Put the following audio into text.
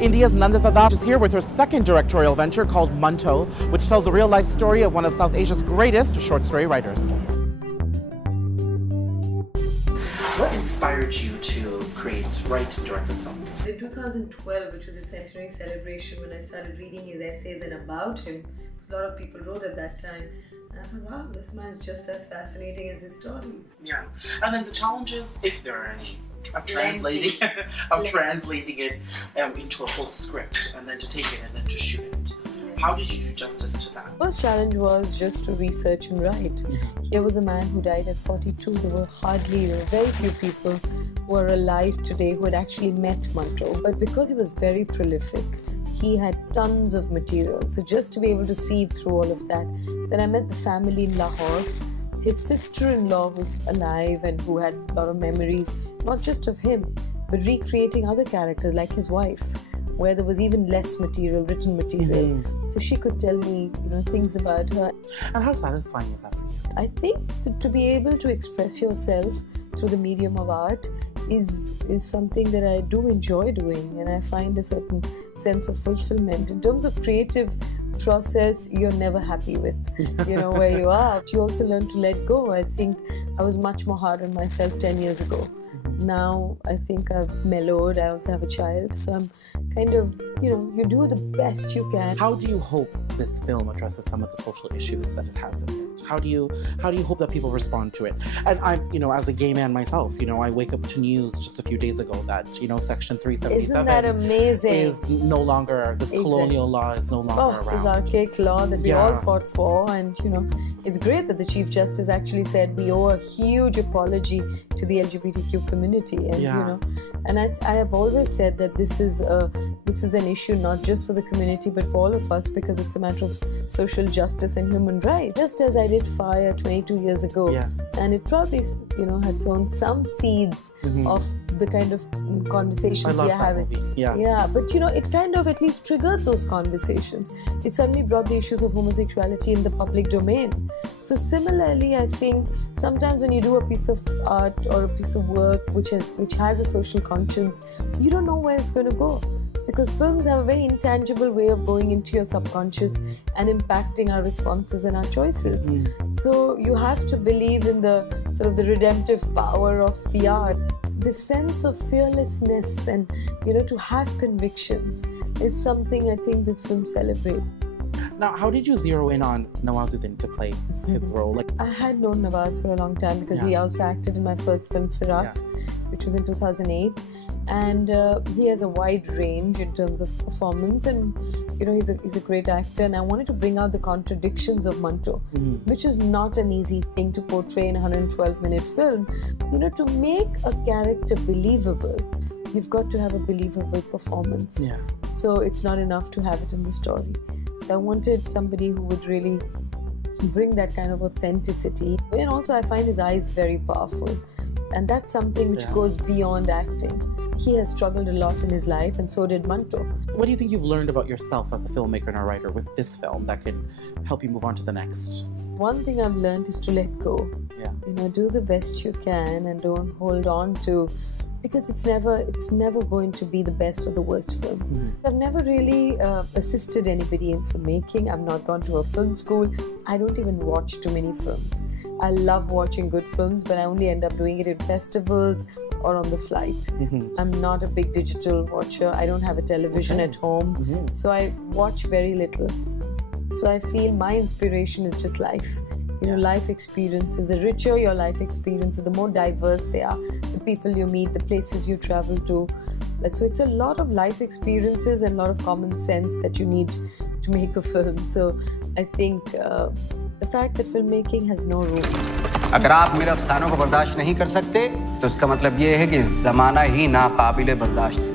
India's Nandita Das is here with her second directorial venture called Manto, which tells the real-life story of one of South Asia's greatest short story writers. What inspired you to write and direct this film? In 2012, which was the centenary celebration, when I started reading his essays and about him, a lot of people wrote at that time. And I thought, wow, this man's just as fascinating as his stories. Yeah. And then the challenges, if there are any, of translating it into a full script, and then to take it and then to shoot it. How did you do justice to that? First challenge was just to research and write. Here was a man who died at 42. There were very few people who are alive today who had actually met Manto. But because he was very prolific, he had tons of material. So just to be able to sieve through all of that. Then I met the family in Lahore. His sister-in-law was alive and who had a lot of memories, not just of him, but recreating other characters like his wife, where there was even less material, written material. So she could tell me, things about her. And how satisfying is that for you? I think to be able to express yourself through the medium of art is something that I do enjoy doing, and I find a certain sense of fulfillment. In terms of creative process, you're never happy with, where you are. You also learn to let go. I think I was much more hard on myself 10 years ago. Now I think I've mellowed. I also have a child, so I'm kind of, you do the best you can. How do you hope this film addresses some of the social issues that it has in it? How do you hope that people respond to it? And I'm, as a gay man myself, I wake up to news just a few days ago that, Section 377 Isn't that amazing? Is no longer, this colonial law is no longer around. This archaic law that we all fought for, and it's great that the Chief Justice actually said we owe a huge apology to the LGBTQ community, and and I have always said that this is an issue not just for the community but for all of us, because it's a matter of social justice and human rights. Just as I did Fire 22 years ago, and it probably had sown some seeds of the kind of conversations we are having. But it kind of at least triggered those conversations. It suddenly brought the issues of homosexuality in the public domain. So similarly, I think sometimes when you do a piece of art or a piece of work which has a social conscience, you don't know where it's going to go, because films have a very intangible way of going into your subconscious and impacting our responses and our choices. So you have to believe in the sort of the redemptive power of the art. This sense of fearlessness and to have convictions is something I think this film celebrates. Now, how did you zero in on Nawazuddin to play his role? I had known Nawaz for a long time because he also acted in my first film, Firak, which was in 2008. And he has a wide range in terms of performance, and he's a great actor. And I wanted to bring out the contradictions of Manto, which is not an easy thing to portray in a 112-minute film. To make a character believable, you've got to have a believable performance. So it's not enough to have it in the story. So I wanted somebody who would really bring that kind of authenticity. And also I find his eyes very powerful, and that's something which goes beyond acting. He has struggled a lot in his life, and so did Manto. What do you think you've learned about yourself as a filmmaker and a writer with this film that can help you move on to the next? One thing I've learned is to let go. Do the best you can and don't hold on to, because it's never going to be the best or the worst film. I've never really assisted anybody in filmmaking. I've not gone to a film school. I don't even watch too many films. I love watching good films, but I only end up doing it in festivals or on the flight. I'm not a big digital watcher. I don't have a television at home, so I watch very little. So I feel my inspiration is just life. Life experiences. The richer your life experiences, the more diverse they are. The people you meet, the places you travel to. So it's a lot of life experiences and a lot of common sense that you need to make a film. So I think the fact that filmmaking has no rules. अगर आप मेरे अफसानों को बर्दाश्त नहीं कर सकते तो इसका मतलब ये है कि ज़माना ही नाकाबिले बर्दाश्त है।